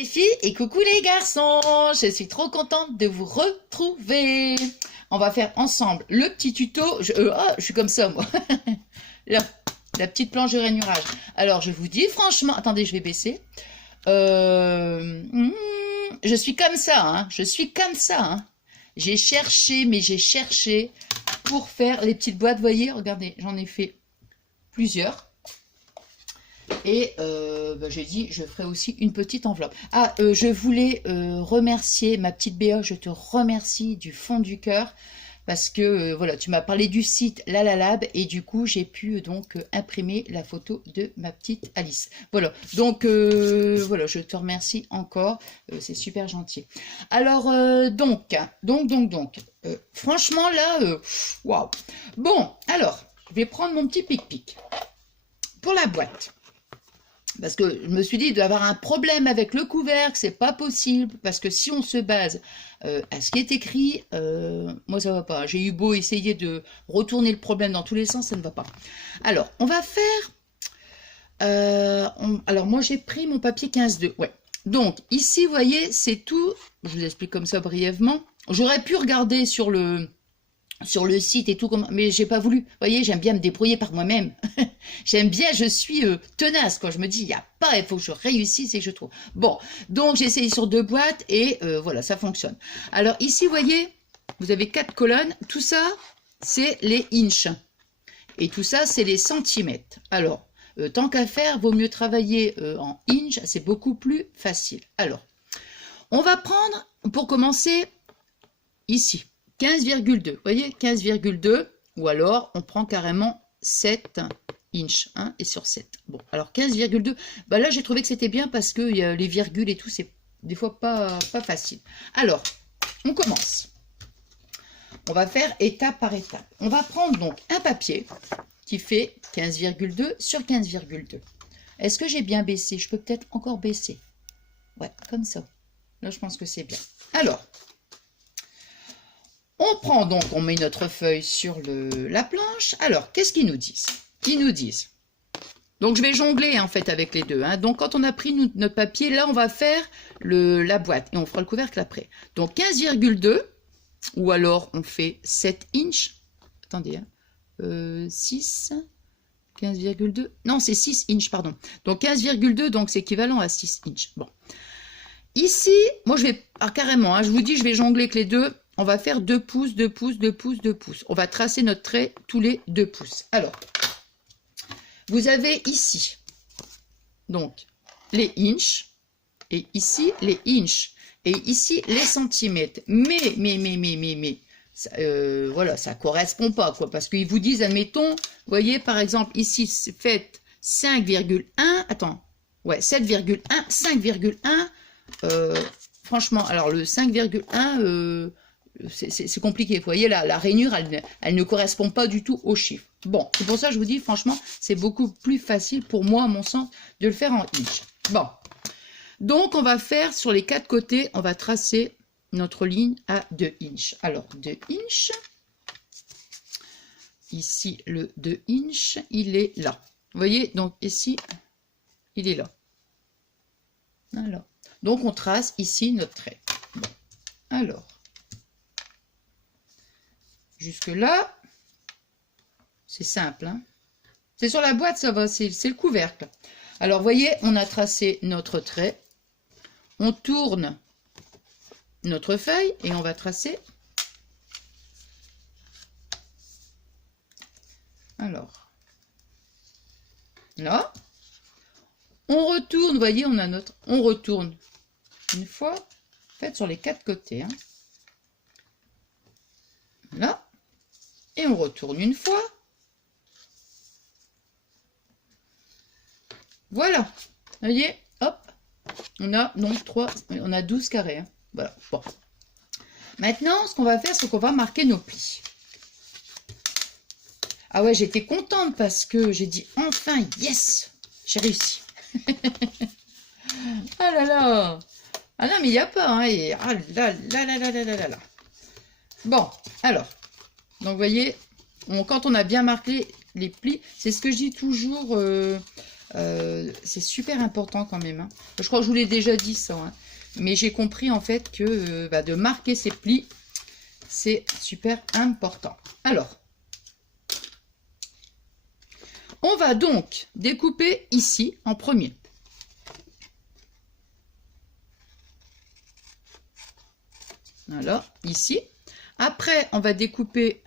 les filles et coucou les garçons, je suis trop contente de vous retrouver. On va faire ensemble le petit tuto. Je suis comme ça moi. Là, la petite planche de rainurage. Alors je vous dis franchement, attendez, je vais baisser. Je suis comme ça, hein. Je suis comme ça. Hein. J'ai cherché, mais j'ai cherché pour faire les petites boîtes. Vous voyez, regardez, j'en ai fait plusieurs. Et j'ai dit, je ferai aussi une petite enveloppe. Ah, je voulais remercier ma petite Béa, je te remercie du fond du cœur. Parce que, voilà, tu m'as parlé du site Lalalab et du coup, j'ai pu donc imprimer la photo de ma petite Alice. Voilà, donc, voilà, je te remercie encore, c'est super gentil. Alors, franchement, là, waouh. Bon, alors, je vais prendre mon petit pic-pic pour la boîte. Parce que je me suis dit, il doit y avoir un problème avec le couvercle, c'est pas possible. Parce que si on se base à ce qui est écrit, moi ça va pas. J'ai eu beau essayer de retourner le problème dans tous les sens, ça ne va pas. Alors, on va faire... alors, moi j'ai pris mon papier 15-2. Ouais. Donc, ici, vous voyez, c'est tout. Je vous explique comme ça brièvement. J'aurais pu regarder sur le site et tout, mais j'ai pas voulu. Vous voyez, j'aime bien me débrouiller par moi-même. J'aime bien, je suis tenace, quoi. Je me dis, il n'y a pas, il faut que je réussisse et que je trouve. Bon, donc j'ai essayé sur 2 boîtes et voilà, ça fonctionne. Alors ici, vous voyez, vous avez 4 colonnes. Tout ça, c'est les inches. Et tout ça, c'est les centimètres. Alors, tant qu'à faire, vaut mieux travailler en inches, c'est beaucoup plus facile. Alors, on va prendre, pour commencer, ici. 15,2, vous voyez, 15,2, ou alors on prend carrément 7 inches, hein, et sur 7. Bon, alors 15,2, bah là j'ai trouvé que c'était bien parce que y a les virgules et tout, c'est des fois pas facile. Alors, on commence. On va faire étape par étape. On va prendre donc un papier qui fait 15,2 sur 15,2. Est-ce que j'ai bien baissé? Je peux peut-être encore baisser. Ouais, comme ça. Là, je pense que c'est bien. Alors, on prend donc, on met notre feuille sur la planche. Alors, qu'est-ce qu'ils nous disent? Ils nous disent, donc je vais jongler en fait avec les deux. Hein. Donc, quand on a pris notre papier, là, on va faire la boîte et on fera le couvercle après. Donc, 15,2 ou alors on fait 7 inches. Attendez, hein, 6, 15,2. Non, c'est 6 inches, pardon. Donc, 15,2, donc c'est équivalent à 6 inches. Bon. Ici, moi, je vais, carrément, hein, je vous dis, je vais jongler avec les deux. On va faire 2 pouces, 2 pouces, 2 pouces, 2 pouces. On va tracer notre trait tous les 2 pouces. Alors, vous avez ici, donc, les inches, et ici, les inches, et ici, les centimètres. Mais, ça, voilà, ça correspond pas, quoi, parce qu'ils vous disent, admettons, vous voyez, par exemple, ici, faites 5,1, attends, ouais, 7,1, 5,1, franchement, alors le 5,1, c'est compliqué. Vous voyez, la rainure, elle ne correspond pas du tout au chiffre. Bon, c'est pour ça que je vous dis, franchement, c'est beaucoup plus facile pour moi, à mon sens, de le faire en inch. Bon, donc on va faire sur les 4 côtés, on va tracer notre ligne à 2 inches. Alors, 2 inches. Ici, le 2 inches, il est là. Vous voyez, donc ici, il est là. Alors, donc on trace ici notre trait. Bon, alors. Jusque là, c'est simple. Hein, c'est sur la boîte, ça va, c'est le couvercle. Alors, vous voyez, on a tracé notre trait. On tourne notre feuille et on va tracer. Alors, là, on retourne, vous voyez, on a notre... On retourne une fois, faites sur les 4 côtés. Hein. Là. Et on retourne une fois. Voilà. Vous voyez, hop. On a donc on a 12 carrés. Hein. Voilà. Bon. Maintenant, ce qu'on va faire, c'est qu'on va marquer nos plis. Ah ouais, j'étais contente parce que j'ai dit enfin, yes, j'ai réussi. Ah là là. Ah non, mais il n'y a pas. Hein. Et, ah là là là là là là là. Bon, alors. Donc, vous voyez, quand on a bien marqué les plis, c'est ce que je dis toujours, C'est super important quand même. Hein. Je crois que je vous l'ai déjà dit ça. Hein. Mais j'ai compris en fait que de marquer ses plis, c'est super important. Alors, on va donc découper ici en premier. Voilà, ici. Après, on va découper.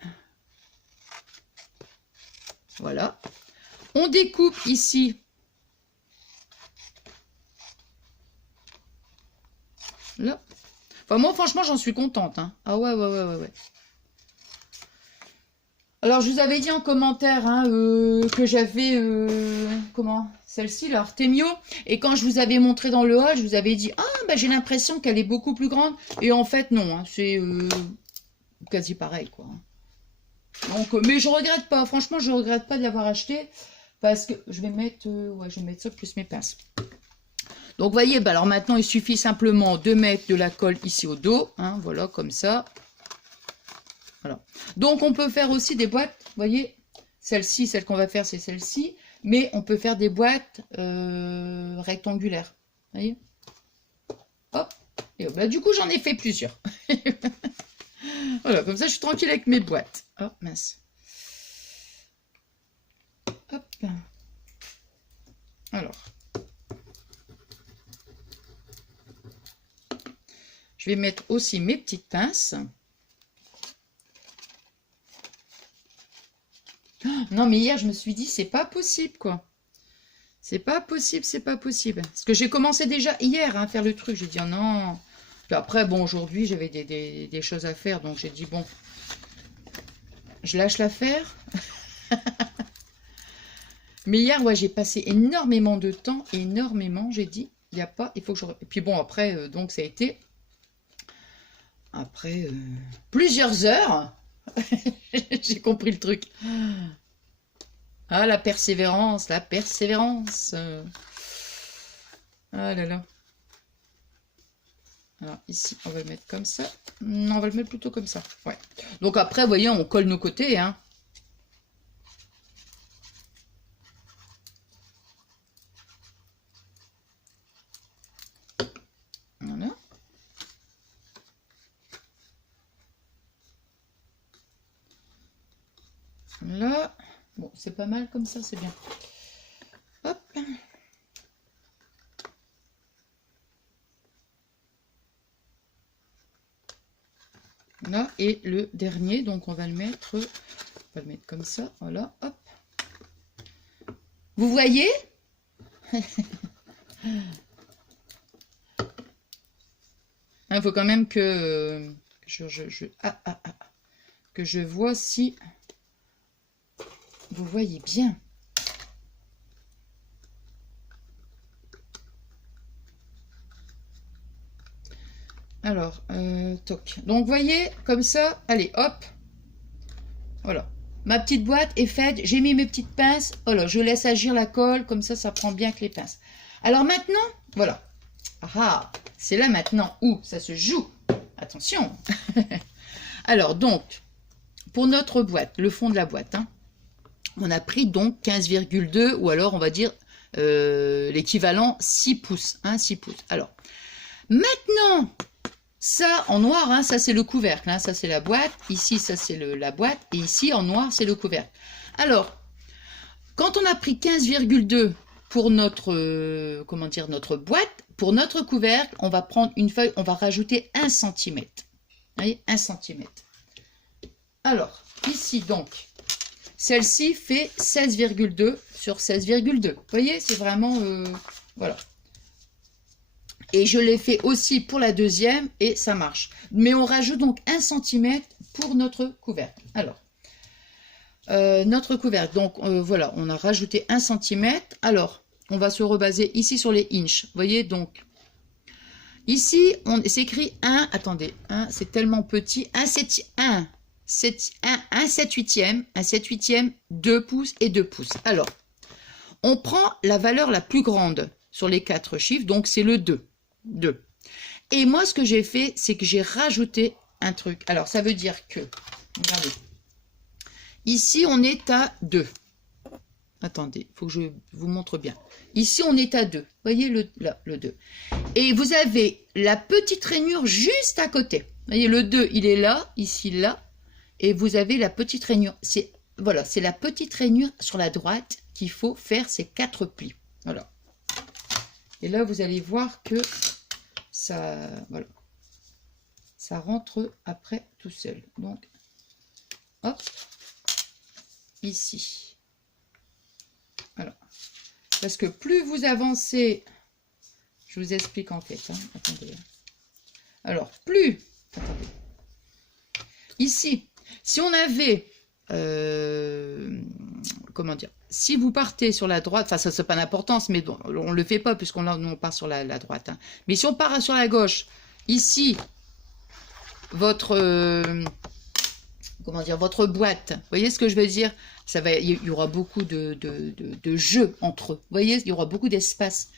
Voilà. On découpe ici. Là. Enfin, moi, franchement, j'en suis contente. Hein. Ah ouais. Alors, je vous avais dit en commentaire hein, que j'avais... comment? Celle-ci, là, Artemio. Et quand je vous avais montré dans le haul, je vous avais dit, ah, bah, j'ai l'impression qu'elle est beaucoup plus grande. Et en fait, non. Hein, c'est quasi pareil, quoi. Donc, mais je regrette pas. Franchement, je regrette pas de l'avoir acheté. Parce que je vais mettre... ouais, je vais mettre ça plus mes pinces. Donc, vous voyez, bah, alors maintenant, il suffit simplement de mettre de la colle ici au dos. Hein, voilà, comme ça. Voilà. Donc, on peut faire aussi des boîtes. Vous voyez, celle-ci, celle qu'on va faire, c'est celle-ci. Mais on peut faire des boîtes rectangulaires. Vous voyez? Hop. Et hop. Bah, du coup, j'en ai fait plusieurs. Voilà, comme ça, je suis tranquille avec mes boîtes. Oh, mince. Hop. Alors. Je vais mettre aussi mes petites pinces. Oh, non, mais hier, je me suis dit, c'est pas possible, quoi. C'est pas possible, c'est pas possible. Parce que j'ai commencé déjà hier hein, à faire le truc. J'ai dit, oh non. Puis après, bon, aujourd'hui, j'avais des choses à faire. Donc, j'ai dit, bon, je lâche l'affaire. Mais hier, ouais, j'ai passé énormément de temps. Énormément, j'ai dit, il n'y a pas, il faut que je... Et puis bon, après, donc, ça a été... Après plusieurs heures, j'ai compris le truc. Ah, la persévérance, la persévérance. Ah là là. Alors ici, on va le mettre comme ça. Non, on va le mettre plutôt comme ça. Ouais. Donc après, vous voyez, on colle nos côtés. Hein. Voilà. Là, bon, c'est pas mal comme ça, c'est bien. Hop. Là, et le dernier, donc on va le mettre comme ça, voilà, hop. Vous voyez? Il faut quand même que que je vois si vous voyez bien. Alors, toc. Donc, vous voyez, comme ça, allez, hop. Voilà. Ma petite boîte est faite. J'ai mis mes petites pinces. Voilà, je laisse agir la colle. Comme ça prend bien que les pinces. Alors maintenant, voilà. Ah, c'est là maintenant où ça se joue. Attention. Alors, donc, pour notre boîte, le fond de la boîte, hein, on a pris donc 15,2 ou alors on va dire l'équivalent 6 pouces. Hein, 6 pouces. Alors, maintenant, ça en noir, hein, ça c'est le couvercle. Hein, ça c'est la boîte. Ici, ça c'est la boîte. Et ici, en noir, c'est le couvercle. Alors, quand on a pris 15,2 pour notre, comment dire, notre boîte, pour notre couvercle, on va prendre une feuille, on va rajouter 1 cm. Vous voyez, 1 cm. Alors, ici donc, celle-ci fait 16,2 sur 16,2. Vous voyez, c'est vraiment... voilà. Et je l'ai fait aussi pour la deuxième et ça marche. Mais on rajoute donc 1 cm pour notre couvercle. Alors, notre couvercle, donc voilà, on a rajouté 1 cm. Alors, on va se rebaser ici sur les inches. Vous voyez, donc, ici, on s'écrit 1, attendez, 1, c'est tellement petit, 1 7 huitième, 2 pouces et 2 pouces. Alors, on prend la valeur la plus grande sur les 4 chiffres, donc c'est le 2. 2. Et moi, ce que j'ai fait, c'est que j'ai rajouté un truc. Alors, ça veut dire que, regardez, ici, on est à 2. Attendez, il faut que je vous montre bien. Ici, on est à 2. Vous voyez là, le 2. Et vous avez la petite rainure juste à côté. Vous voyez, le 2, il est là, ici, là. Et vous avez la petite rainure. Voilà, c'est la petite rainure sur la droite qu'il faut faire ces 4 plis. Voilà. Et là, vous allez voir que ça, voilà, ça rentre après tout seul. Donc, hop, ici. Voilà. Parce que plus vous avancez, je vous explique en fait. Hein, attendez. Alors, plus, attendez. Ici, si on avait, comment dire, si vous partez sur la droite, enfin ça n'a pas d'importance, mais bon, on ne le fait pas puisqu'on part sur la droite. Hein. Mais si on part sur la gauche, ici, votre, comment dire, votre boîte, vous voyez ce que je veux dire? Il y aura beaucoup de jeux entre eux. Vous voyez, il y aura beaucoup d'espace.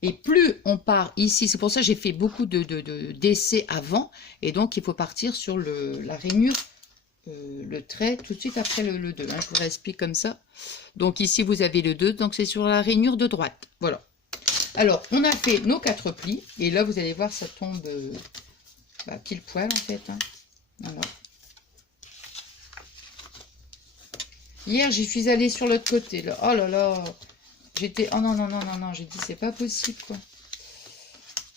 Et plus on part ici, c'est pour ça que j'ai fait beaucoup d'essais avant. Et donc, il faut partir sur la rainure, le trait, tout de suite après le 2. Hein, je vous explique comme ça. Donc ici, vous avez le 2. Donc, c'est sur la rainure de droite. Voilà. Alors, on a fait nos 4 plis. Et là, vous allez voir, ça tombe pile poil, en fait. Hein. Voilà. Hier, j'y suis allée sur l'autre côté. Là. Oh là là. J'étais... Oh non, non, non, non, non. J'ai dit, c'est pas possible, quoi.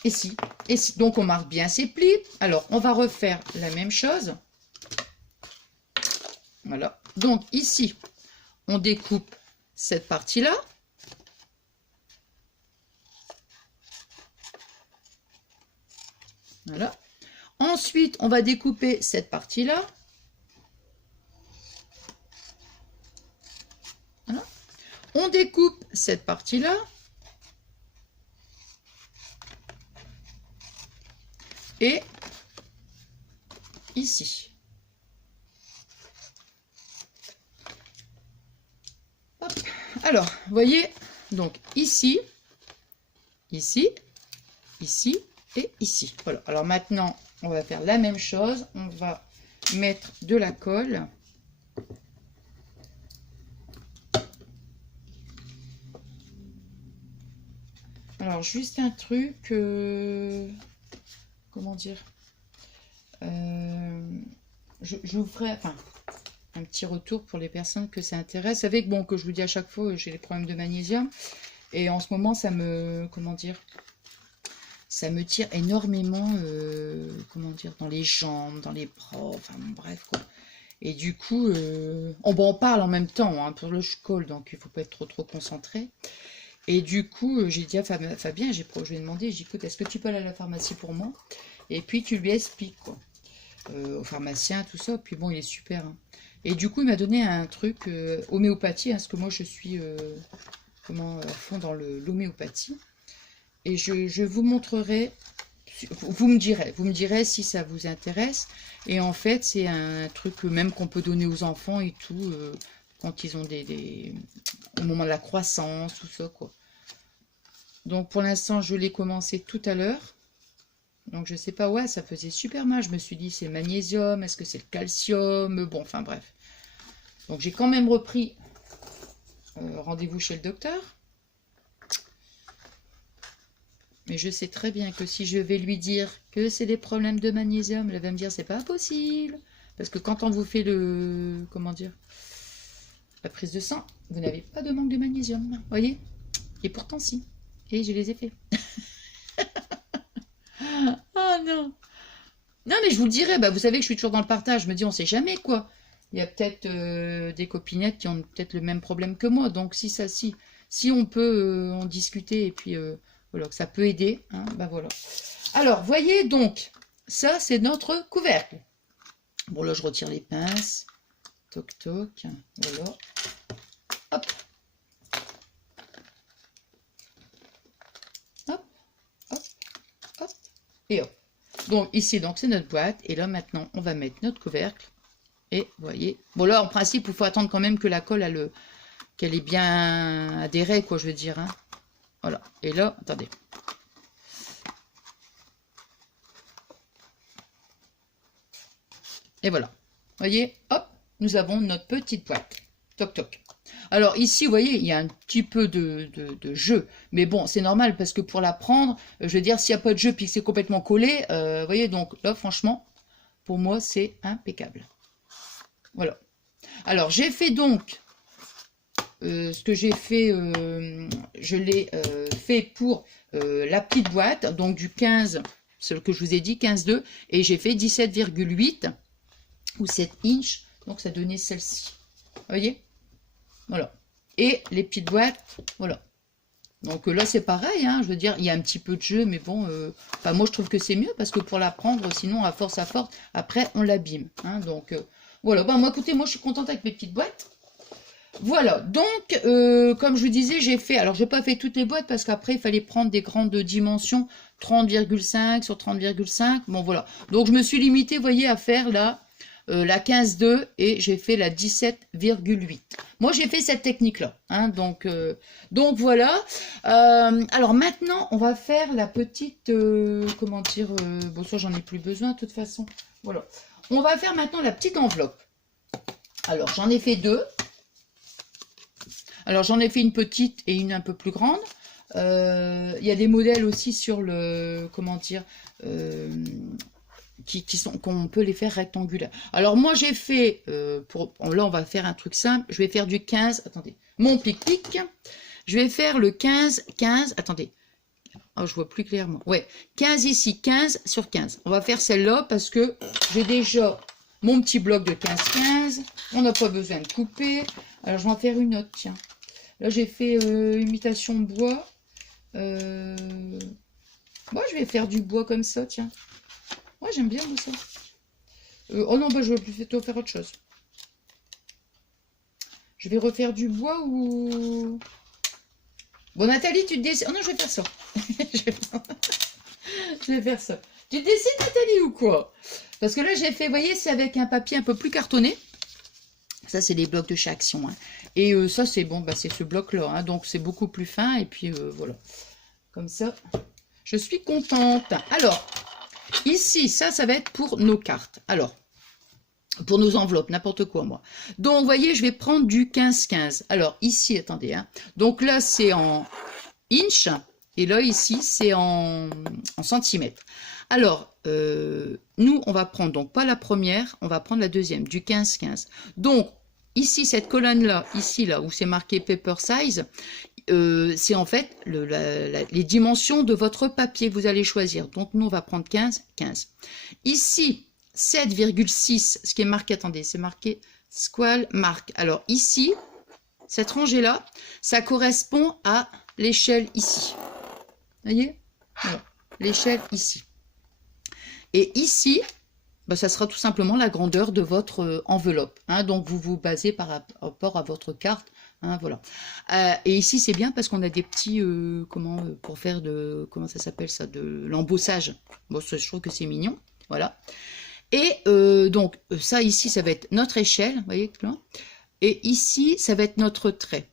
Et si. Et si. Donc, on marque bien ces plis. Alors, on va refaire la même chose. Voilà. Donc, ici, on découpe cette partie-là. Voilà. Ensuite, on va découper cette partie-là. Voilà. On découpe cette partie-là. Et ici. Hop. Alors, vous voyez, donc ici, ici, ici et ici. Voilà. Alors maintenant, on va faire la même chose. On va mettre de la colle. Alors, juste un truc, comment dire, je vous ferai un petit retour pour les personnes que ça intéresse. Vous savez que, bon, que je vous dis à chaque fois, j'ai des problèmes de magnésium. Et en ce moment, ça me, comment dire, ça me tire énormément, comment dire, dans les jambes, dans les bras, enfin bref, quoi. Et du coup, on parle en même temps, hein, pour le colle, donc il ne faut pas être trop concentré. Et du coup, j'ai dit à Fabien, je lui ai demandé, j'ai dit, écoute, est-ce que tu peux aller à la pharmacie pour moi? Et puis tu lui expliques, quoi, au pharmacien, tout ça. Puis bon, il est super. Hein. Et du coup, il m'a donné un truc homéopathie, hein, parce que moi, je suis à fond dans l'homéopathie. Et je vous montrerai, vous me direz si ça vous intéresse. Et en fait, c'est un truc même qu'on peut donner aux enfants et tout, quand ils ont au moment de la croissance, tout ça, quoi. Donc, pour l'instant, je l'ai commencé tout à l'heure. Donc, je sais pas, ouais, ça faisait super mal. Je me suis dit, c'est le magnésium, est-ce que c'est le calcium? Bon, enfin, bref. Donc, j'ai quand même repris rendez-vous chez le docteur. Mais je sais très bien que si je vais lui dire que c'est des problèmes de magnésium, elle va me dire, c'est pas possible. Parce que quand on vous fait comment dire, la prise de sang, vous n'avez pas de manque de magnésium. Vous voyez? Et pourtant, si. Et je les ai fait. Oh non. Non, mais je vous le dirai. Vous savez que je suis toujours dans le partage. Je me dis, on sait jamais, quoi. Il y a peut-être des copinettes qui ont peut-être le même problème que moi. Donc, si on peut en discuter et puis voilà, que ça peut aider. Hein, voilà. Alors, voyez donc, ça, c'est notre couvercle. Bon, là, je retire les pinces. Toc, toc. Voilà. Hop. Hop, hop, hop, et hop. Donc, ici, donc c'est notre boîte. Et là, maintenant, on va mettre notre couvercle. Et, vous voyez. Bon, là, en principe, il faut attendre quand même que la colle, qu'elle est bien adhérée, quoi, je veux dire. Hein. Voilà. Et là, attendez. Et voilà. Vous voyez, hop, nous avons notre petite boîte. Toc, toc. Alors ici, vous voyez, il y a un petit peu de jeu. Mais bon, c'est normal parce que pour la prendre, je veux dire, s'il n'y a pas de jeu puis que c'est complètement collé, vous voyez, donc là, franchement, pour moi, c'est impeccable. Voilà. Alors, j'ai fait donc, ce que j'ai fait, je l'ai fait pour la petite boîte, donc du 15, ce que je vous ai dit, 15,2, et j'ai fait 17,8 ou 7 inches, donc ça donnait celle-ci. Vous voyez? Voilà. Et les petites boîtes, voilà. Donc là, c'est pareil, hein, je veux dire, il y a un petit peu de jeu, mais bon, enfin, moi, je trouve que c'est mieux, parce que pour la prendre, sinon, à force, après, on l'abîme. Hein, donc, voilà. Bon, moi, écoutez, moi, je suis contente avec mes petites boîtes. Voilà, donc, comme je vous disais, j'ai fait, alors, j'ai pas fait toutes les boîtes, parce qu'après, il fallait prendre des grandes dimensions, 30,5 sur 30,5, bon, voilà. Donc, je me suis limitée, vous voyez, à faire, là, la 15,2 et j'ai fait la 17,8. Moi, j'ai fait cette technique-là. Hein, donc voilà. Alors maintenant, on va faire la petite... comment dire bon, ça, j'en ai plus besoin, de toute façon. Voilà. On va faire maintenant la petite enveloppe. Alors, j'en ai fait deux. Alors, j'en ai fait une petite et une un peu plus grande. Il y a des modèles aussi sur le... Comment dire qu'on peut les faire rectangulaires. Alors moi j'ai fait, là on va faire un truc simple, je vais faire du 15, attendez, mon pic-pic, je vais faire le 15, attendez, oh, je vois plus clairement, ouais, 15 ici, 15 sur 15, on va faire celle-là parce que j'ai déjà mon petit bloc de 15, on n'a pas besoin de couper, alors je vais en faire une autre, tiens, là j'ai fait imitation bois, moi je vais faire du bois comme ça, tiens. Ouais, j'aime bien ça. Oh non, bah, je vais plutôt faire autre chose. Je vais refaire du bois ou... Bon, Nathalie, tu te dessines... Oh non, je vais faire ça. Je vais faire ça. Tu te dessines, Nathalie, ou quoi? Parce que là, j'ai fait, vous voyez, c'est avec un papier un peu plus cartonné. Ça, c'est des blocs de chez Action. Hein. Et ça, c'est bon, bah, c'est ce bloc-là. Hein. Donc, c'est beaucoup plus fin. Et puis, voilà. Comme ça, je suis contente. Alors... Ici, ça va être pour nos cartes. Alors, pour nos enveloppes, n'importe quoi, moi. Donc, vous voyez, je vais prendre du 15-15. Alors, ici, attendez. Hein. Donc là, c'est en inch. Et là, ici, c'est en centimètres. Alors, nous, on va prendre, donc pas la première, on va prendre la deuxième, du 15-15. Donc, ici, cette colonne-là, ici, là, où c'est marqué paper size, c'est en fait les dimensions de votre papier que vous allez choisir. Donc, nous, on va prendre 15, 15. Ici, 7,6, ce qui est marqué, attendez, c'est marqué Squall Mark. Alors, ici, cette rangée-là, ça correspond à l'échelle ici. Vous voyez? Voilà, l'échelle ici. Et ici, ben, ça sera tout simplement la grandeur de votre enveloppe. Hein, donc, vous vous basez par rapport à votre carte. Hein, voilà. Et ici, c'est bien parce qu'on a des petits... pour faire de... Comment ça s'appelle ça? De l'embossage. Bon, je trouve que c'est mignon. Voilà. Et donc, ça ici, ça va être notre échelle. Vous voyez là. Et ici, ça va être notre trait.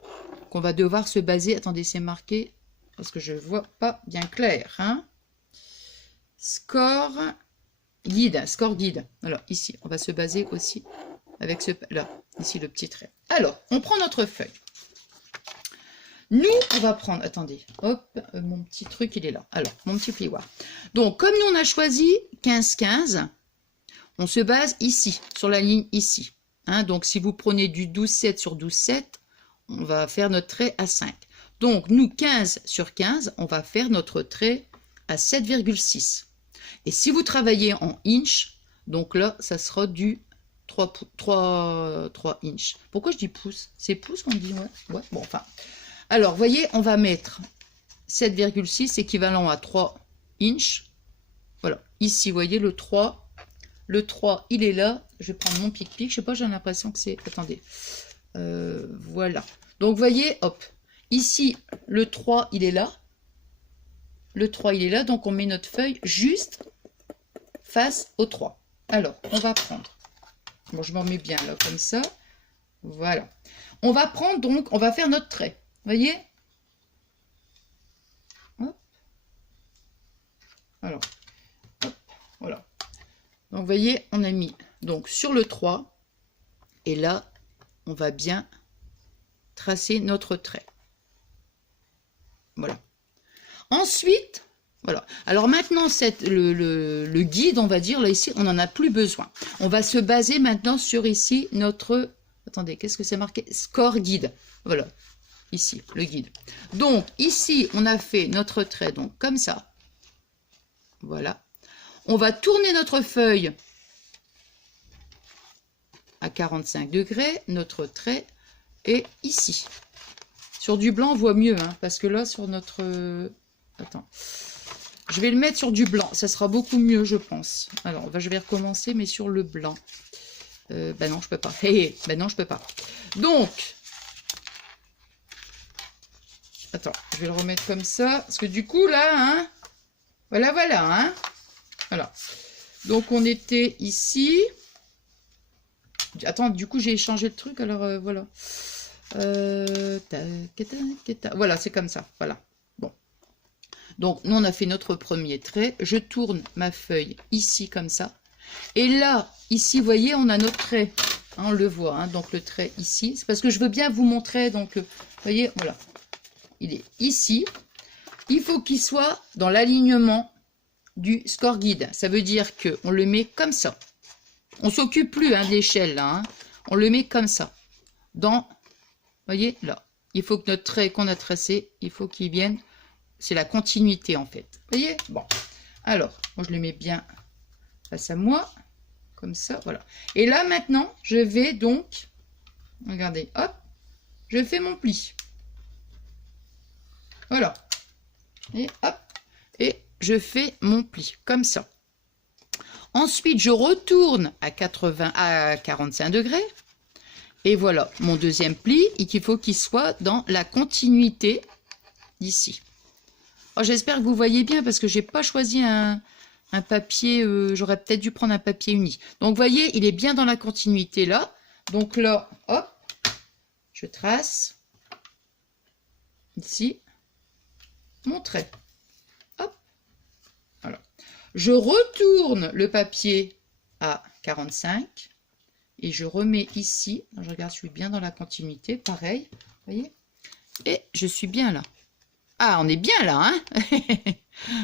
Qu'on va devoir se baser... Attendez, c'est marqué parce que je ne vois pas bien clair. Hein. Score guide. Alors, ici, on va se baser aussi avec ce... Là, ici, le petit trait. Alors, on prend notre feuille. Nous, on va prendre... Attendez, hop, mon petit truc, il est là. Alors, mon petit plioir. Donc, comme nous, on a choisi 15-15, on se base ici, sur la ligne ici. Hein, donc, si vous prenez du 12,7 sur 12,7, on va faire notre trait à 5. Donc, nous, 15 sur 15, on va faire notre trait à 7,6. Et si vous travaillez en inch, donc là, ça sera du 3 inch. Pourquoi je dis pouce? C'est pouce qu'on dit, ouais. Bon, enfin. Alors, vous voyez, on va mettre 7,6 équivalent à 3 inch. Voilà. Ici, vous voyez, le 3. Le 3, il est là. Je vais prendre mon pic-pic. Je sais pas, j'ai l'impression que c'est... Attendez. Voilà. Donc, vous voyez, hop. Ici, le 3, il est là. Le 3, il est là. Donc, on met notre feuille juste face au 3. Alors, on va prendre... Bon, je m'en mets bien là, comme ça. Voilà. On va prendre donc, on va faire notre trait. Vous voyez? Hop. Alors, hop, voilà. Donc, vous voyez, on a mis donc sur le 3. Et là, on va bien tracer notre trait. Voilà. Ensuite, voilà. Alors maintenant, le guide, on va dire, là ici, on n'en a plus besoin. On va se baser maintenant sur ici notre... Attendez, qu'est-ce que c'est marqué? Score guide. Voilà, ici, le guide. Donc, ici, on a fait notre trait, donc comme ça. Voilà. On va tourner notre feuille à 45 degrés. Notre trait est ici. Sur du blanc, on voit mieux, hein, parce que là, sur notre... Attends. Je vais le mettre sur du blanc. Ça sera beaucoup mieux, je pense. Alors, je vais recommencer, mais sur le blanc. Ben non, je peux pas. Ben non, je peux pas. Donc, attends, je vais le remettre comme ça. Parce que du coup, là, hein, voilà, hein. Voilà. Donc, on était ici. Attends, du coup, j'ai changé le truc, alors voilà. Voilà, c'est comme ça. Voilà. Bon. Donc, nous, on a fait notre premier trait. Je tourne ma feuille ici, comme ça. Et là, ici, vous voyez, on a notre trait. Hein, on le voit, hein, donc le trait ici. C'est parce que je veux bien vous montrer. Donc, vous voyez, voilà. Il est ici. Il faut qu'il soit dans l'alignement du score guide. Ça veut dire qu'on le met comme ça. On ne s'occupe plus hein, de l'échelle, là. Hein. On le met comme ça. Dans, vous voyez, là. Il faut que notre trait qu'on a tracé, il faut qu'il vienne. C'est la continuité, en fait. Vous voyez? Bon. Alors, moi, je le mets bien face à moi. Comme ça, voilà. Et là, maintenant, je vais donc... Regardez, hop. Je fais mon pli. Voilà. Et hop. Et je fais mon pli. Comme ça. Ensuite, je retourne à 45 degrés. Et voilà, mon deuxième pli, et qu'il faut qu'il soit dans la continuité d'ici. Oh, j'espère que vous voyez bien, parce que j'ai pas choisi un papier, j'aurais peut-être dû prendre un papier uni. Donc, vous voyez, il est bien dans la continuité là. Donc là, hop, je trace ici mon trait. Hop, voilà. Je retourne le papier à 45 et je remets ici. Je regarde, je suis bien dans la continuité, pareil, vous voyez. Et je suis bien là. Ah, on est bien là, hein.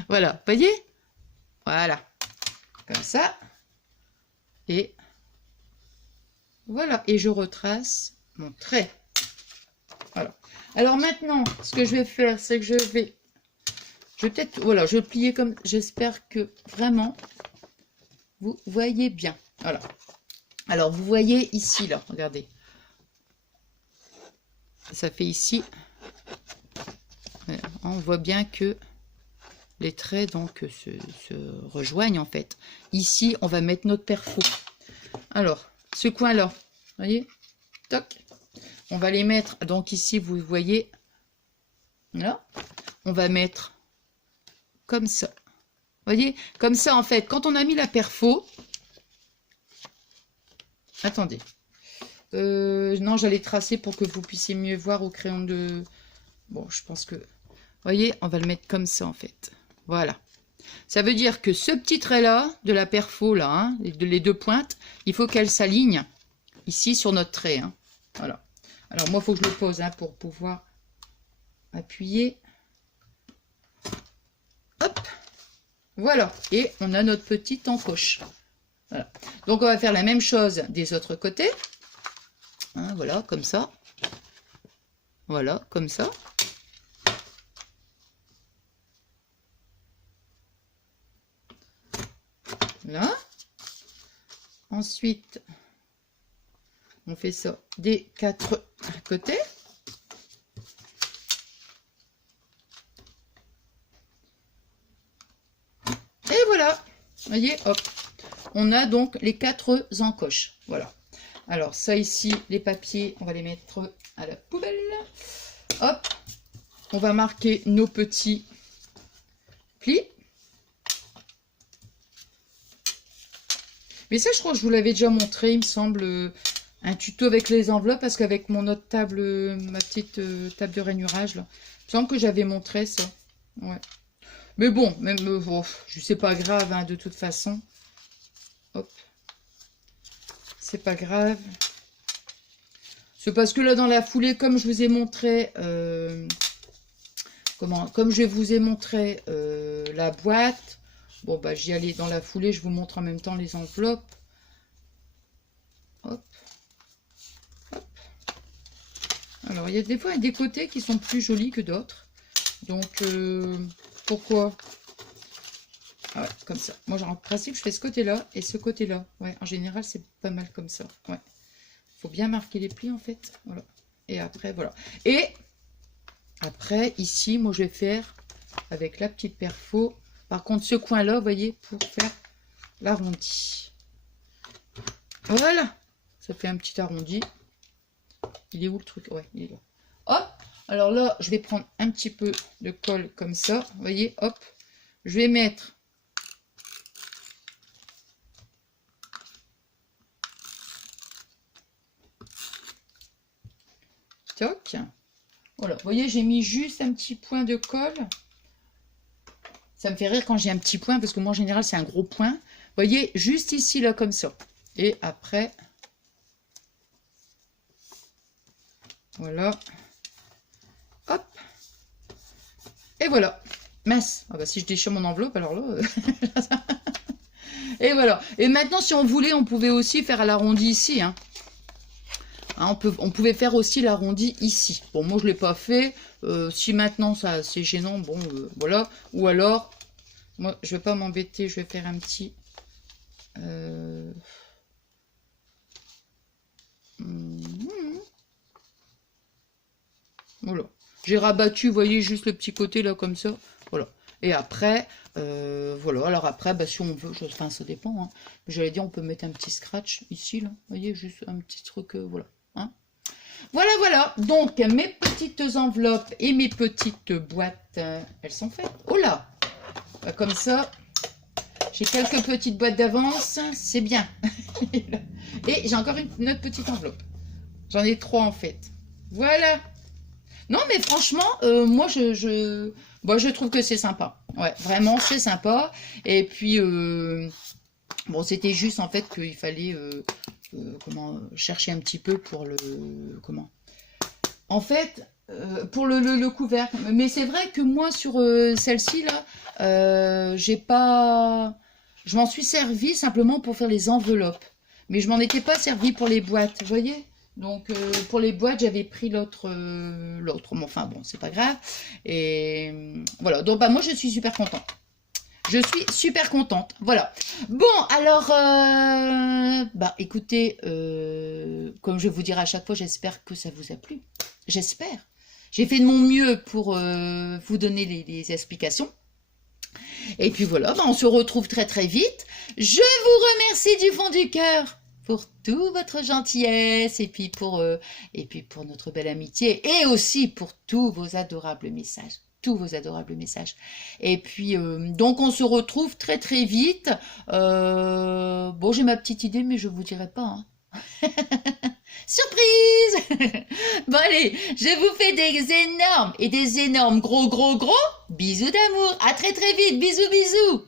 Voilà, vous voyez. Voilà, comme ça. Et voilà, et je retrace mon trait. Voilà. Alors maintenant, ce que je vais faire, c'est que je vais peut-être, voilà, je vais plier comme, j'espère que vraiment, vous voyez bien. Voilà. Alors, vous voyez ici, là, regardez. Ça fait ici. On voit bien que les traits donc se rejoignent en fait. Ici, on va mettre notre perfo. Alors, ce coin-là, vous voyez, toc, on va les mettre. Donc ici, vous voyez, là, on va mettre comme ça. Vous voyez, comme ça en fait. Quand on a mis la perfo, attendez. Non, j'allais tracer pour que vous puissiez mieux voir au crayon de. Bon, je pense que. Vous voyez, on va le mettre comme ça en fait. Voilà. Ça veut dire que ce petit trait-là, de la perfo, là, hein, les deux pointes, il faut qu'elles s'alignent ici sur notre trait. Hein. Voilà. Alors, moi, il faut que je le pose hein, pour pouvoir appuyer. Hop. Voilà. Et on a notre petite encoche. Voilà. Donc, on va faire la même chose des autres côtés. Hein, voilà, comme ça. Voilà, comme ça. Là. Ensuite, on fait ça des quatre côtés. Et voilà. Vous voyez, hop. On a donc les quatre encoches. Voilà. Alors, ça ici, les papiers, on va les mettre à la poubelle. Hop. On va marquer nos petits plis. Mais ça, je crois que je vous l'avais déjà montré, il me semble, un tuto avec les enveloppes, parce qu'avec mon autre table, ma petite table de rainurage, là, il me semble que j'avais montré ça. Ouais. Mais bon, même, oh, c'est pas grave, hein, de toute façon. Hop. C'est pas grave. C'est parce que là, dans la foulée, comme je vous ai montré... comme je vous ai montré la boîte, bon, bah, j'y allais dans la foulée. Je vous montre en même temps les enveloppes. Hop. Hop. Alors, il y a des fois des côtés qui sont plus jolis que d'autres. Donc, pourquoi? Ah ouais, comme ça. Moi, en principe, je fais ce côté-là et ce côté-là. Ouais, en général, c'est pas mal comme ça. Ouais. Faut bien marquer les plis, en fait. Voilà. Et après, voilà. Et après, ici, moi, je vais faire avec la petite perfo. Par contre, ce coin-là, vous voyez, pour faire l'arrondi. Voilà. Ça fait un petit arrondi. Il est où le truc? Ouais, il est là. Hop. Alors là, je vais prendre un petit peu de colle comme ça. Vous voyez, hop. Je vais mettre... Toc. Voilà, vous voyez, j'ai mis juste un petit point de colle. Ça me fait rire quand j'ai un petit point, parce que moi, en général, c'est un gros point. Vous voyez, juste ici, là, comme ça. Et après, voilà. Hop. Et voilà. Mince. Ah bah, si je déchire mon enveloppe, alors là... Et voilà. Et maintenant, si on voulait, on pouvait aussi faire l'arrondi ici, hein. Hein, on pouvait faire aussi l'arrondi ici. Bon, moi, je ne l'ai pas fait. Si maintenant, ça c'est gênant, bon, voilà. Ou alors, moi, je ne vais pas m'embêter. Je vais faire un petit... Voilà. J'ai rabattu, vous voyez, juste le petit côté, là, comme ça. Voilà. Et après, voilà. Alors après, bah, si on veut, enfin, ça dépend. Hein. J'allais dire, on peut mettre un petit scratch ici, là. Vous voyez, juste un petit truc, voilà. Hein. Voilà, voilà. Donc, mes petites enveloppes et mes petites boîtes, elles sont faites. Oh là! Comme ça, j'ai quelques petites boîtes d'avance. C'est bien. Et j'ai encore une autre petite enveloppe. J'en ai 3, en fait. Voilà. Non, mais franchement, moi, je trouve que c'est sympa. Ouais, vraiment, c'est sympa. Et puis, bon, c'était juste, en fait, qu'il fallait... chercher un petit peu pour le en fait pour le couvercle, mais c'est vrai que moi sur celle-ci là j'ai pas, je m'en suis servi simplement pour faire les enveloppes, mais je m'en étais pas servi pour les boîtes, vous voyez. Donc pour les boîtes j'avais pris l'autre mais enfin bon, c'est pas grave. Et voilà, donc bah moi je suis super contente. Je suis super contente, voilà. Bon, alors, bah écoutez, comme je vous dirai à chaque fois, j'espère que ça vous a plu. J'espère. J'ai fait de mon mieux pour vous donner les explications. Et puis voilà, bah, on se retrouve très très vite. Je vous remercie du fond du cœur pour toute votre gentillesse et puis pour notre belle amitié et aussi pour tous vos adorables messages. Tous vos adorables messages. Et puis, donc, on se retrouve très, très vite. Bon, j'ai ma petite idée, mais je vous dirai pas. Hein. Surprise. Bon, allez, je vous fais des énormes et des énormes gros bisous d'amour. À très, très vite. Bisous, bisous.